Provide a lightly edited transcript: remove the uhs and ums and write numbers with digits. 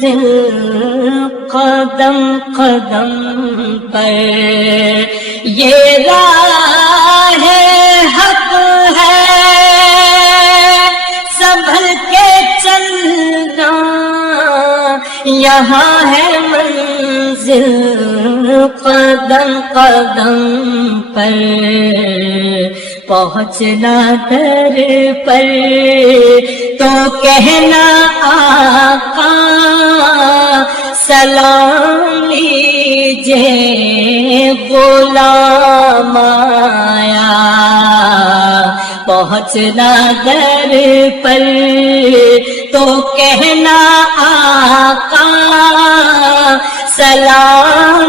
منزل قدم قدم پر، یہ راہ حق ہے سنبھل کے چلنا، یہاں ہے منزل قدم قدم پر، پہنچنا در پر تو کہنا آقا سلام لیجے غلام آیا، پہنچنا در پر تو کہنا آقا سلام